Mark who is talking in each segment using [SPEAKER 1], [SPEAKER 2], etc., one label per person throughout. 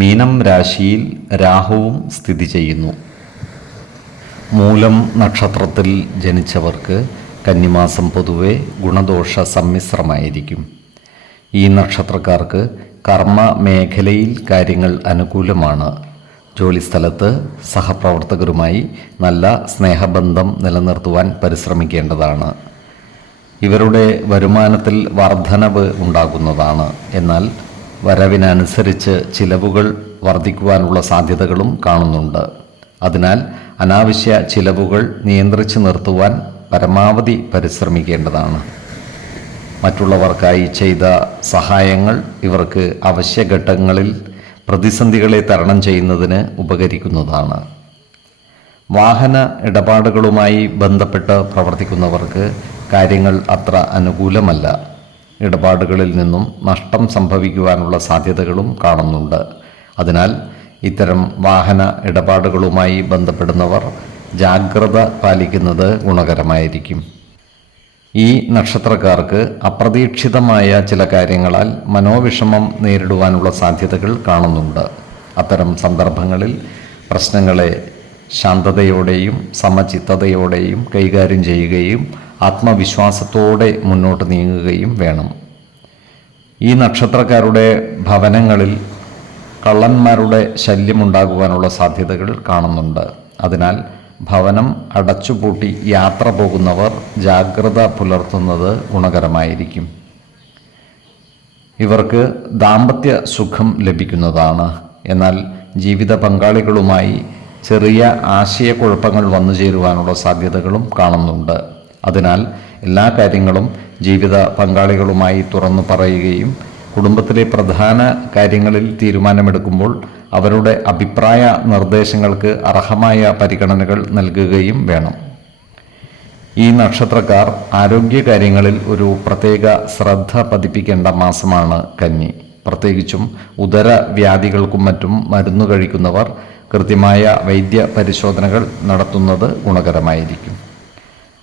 [SPEAKER 1] മീനം രാശിയിൽ രാഹുവും സ്ഥിതി ചെയ്യുന്നു. മൂലം നക്ഷത്രത്തിൽ ജനിച്ചവർക്ക് കന്നിമാസം പൊതുവെ ഗുണദോഷ സമ്മിശ്രമായിരിക്കും. ഈ നക്ഷത്രക്കാർക്ക് കർമ്മ മേഖലയിൽ കാര്യങ്ങൾ അനുകൂലമാണ്. ജോലിസ്ഥലത്ത് സഹപ്രവർത്തകരുമായി നല്ല സ്നേഹബന്ധം നിലനിർത്തുവാൻ പരിശ്രമിക്കേണ്ടതാണ്. ഇവരുടെ വരുമാനത്തിൽ വർധനവ് ഉണ്ടാകുന്നതാണ്. എന്നാൽ വരവിനനുസരിച്ച് ചിലവുകൾ വർദ്ധിക്കുവാനുള്ള സാധ്യതകളും കാണുന്നുണ്ട്. അതിനാൽ അനാവശ്യ ചിലവുകൾ നിയന്ത്രിച്ചു നിർത്തുവാൻ പരമാവധി പരിശ്രമിക്കേണ്ടതാണ്. മറ്റുള്ളവർക്കായി ചെയ്ത സഹായങ്ങൾ ഇവർക്ക് അവശ്യഘട്ടങ്ങളിൽ പ്രതിസന്ധികളെ തരണം ചെയ്യുന്നതിന് ഉപകരിക്കുന്നതാണ്. വാഹന ഇടപാടുകളുമായി ബന്ധപ്പെട്ട് പ്രവർത്തിക്കുന്നവർക്ക് കാര്യങ്ങൾ അത്ര അനുകൂലമല്ല. ഇടപാടുകളിൽ നിന്നും നഷ്ടം സംഭവിക്കുവാനുള്ള സാധ്യതകളും കാണുന്നുണ്ട്. അതിനാൽ ഇത്തരം വാഹന ഇടപാടുകളുമായി ബന്ധപ്പെടുന്നവർ ജാഗ്രത പാലിക്കുന്നത് ഗുണകരമായിരിക്കും. ഈ നക്ഷത്രക്കാർക്ക് അപ്രതീക്ഷിതമായ ചില കാര്യങ്ങളാൽ മനോവിഷമം നേരിടുവാനുള്ള സാധ്യതകൾ കാണുന്നുണ്ട്. അത്തരം സന്ദർഭങ്ങളിൽ പ്രശ്നങ്ങളെ ശാന്തതയോടെയും സമചിത്തതയോടെയും കൈകാര്യം ചെയ്യുകയും ആത്മവിശ്വാസത്തോടെ മുന്നോട്ട് നീങ്ങുകയും വേണം. ഈ നക്ഷത്രക്കാരുടെ ഭവനങ്ങളിൽ കള്ളന്മാരുടെ ശല്യമുണ്ടാകുവാനുള്ള സാധ്യതകൾ കാണുന്നുണ്ട്. അതിനാൽ ഭവനം അടച്ചുപൂട്ടി യാത്ര പോകുന്നവർ ജാഗ്രത പുലർത്തുന്നത് ഗുണകരമായിരിക്കും. ഇവർക്ക് ദാമ്പത്യ സുഖം ലഭിക്കുന്നതാണ്. എന്നാൽ ജീവിത പങ്കാളികളുമായി ചെറിയ ആശയക്കുഴപ്പങ്ങൾ വന്നു ചേരുവാനുള്ള സാധ്യതകളും കാണുന്നുണ്ട്. അതിനാൽ എല്ലാ കാര്യങ്ങളും ജീവിത പങ്കാളികളുമായി തുറന്നു പറയുകയും കുടുംബത്തിലെ പ്രധാന കാര്യങ്ങളിൽ തീരുമാനമെടുക്കുമ്പോൾ അവരുടെ അഭിപ്രായ നിർദ്ദേശങ്ങൾക്ക് അർഹമായ പരിഗണനകൾ നൽകുകയും വേണം. ഈ നക്ഷത്രക്കാർ ആരോഗ്യകാര്യങ്ങളിൽ ഒരു പ്രത്യേക ശ്രദ്ധ പതിപ്പിക്കേണ്ട മാസമാണ് കന്നി. പ്രത്യേകിച്ചും ഉദര വ്യാധികൾക്കും മറ്റും മരുന്ന് കഴിക്കുന്നവർ കൃത്യമായ വൈദ്യ പരിശോധനകൾ നടത്തുന്നത് ഗുണകരമായിരിക്കും.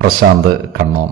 [SPEAKER 1] പ്രശാന്ത് കണ്ണോം.